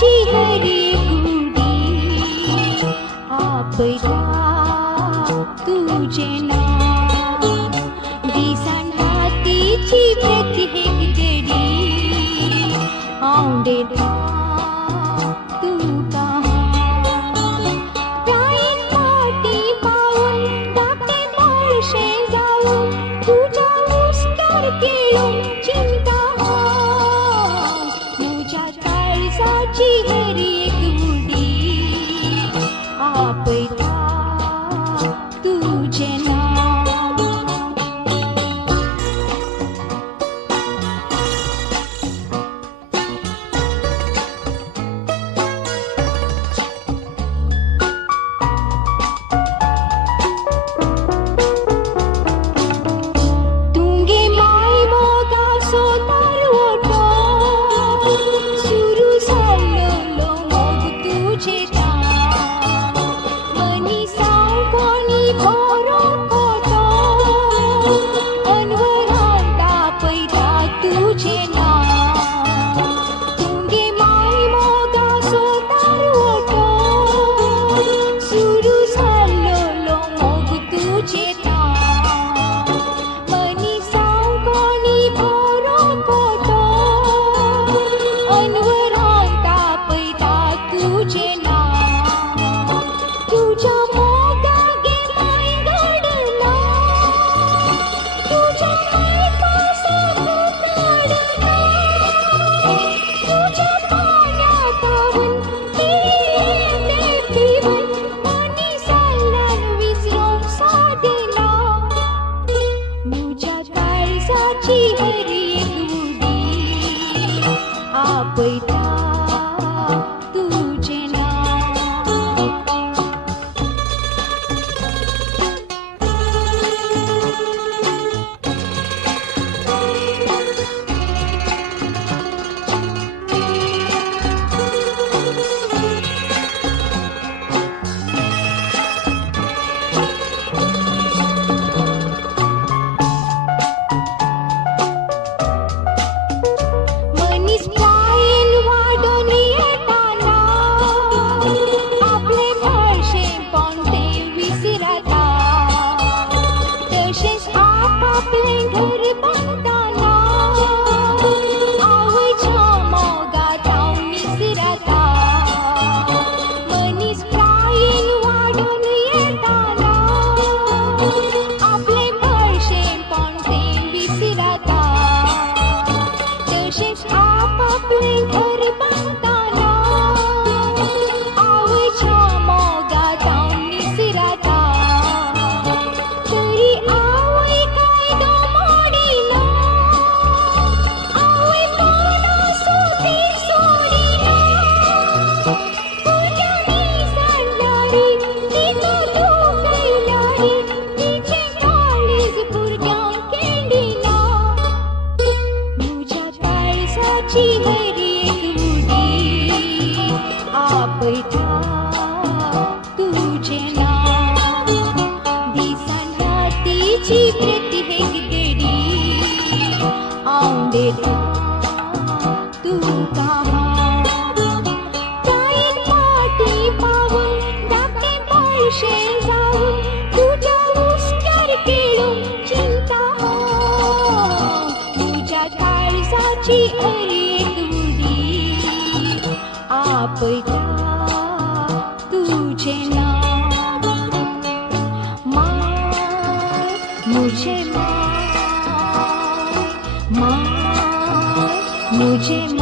काळजाची हरी गुढी आपटा तुझे नाव दिसन हातीची प्रत्येक दडी औंढे तू प्रायण पाटी पाहून धाकटे बाळशे जाऊन तुझ्या मुस्क्यावर केळून चिंता तुझ्या काळजाची हरी गुढी आपटा तुझे नाव तुंगे माय मोगा सोतार ओटो सुरू झालो मग तुझे ताण मनी सांगोनी बरो फोटो अनवरांता पैदा तुझे नाव तुंगे माय मोगा सोतार ओटो सुरू झालो मग तुझे ताण मनी सांगोनी बरो फोटो अनवरांता पैदा तुझे नाव तुझ्या मोगागे माय घडला तुझ्या माय पासा घडला तुझ्या पाण्यात आवन ते पिवन मनी सालान विसरून साधला तुझ्या काळजाची हरी गुढी आपटा तुझे नाव मनीस प्रायण वाढून येताना आपले बाळशेपण ते विसरता तसेच आपापले घर बांधताना आवयच्या मोगात विसरता मनीस प्रायण वाढून येताना आपले बाळशेपण ते विसरता तसेच आपापले घर बांधताना आवयच्या मोगात विसरता तरी आवय कायदो मोडिला आवय पोटासोती सोडिला तुझ्या निसरणारी तिका तू कैलारी तिचे काळीज भुरग्यांक केंडिला तुझ्या काळजाची हरी गुढी आपटा तुझे नाव दिसन हातीची प्रत्येक दडी औंढे तू प्रायण पाटी पाहून धाकटे बाळशे जाऊन तुझ्या मुस्क्यावर केळून चिंता तुझ्या काळजाची हरी गुढी आपटा तुझे नाव माय मुझे माय मुझे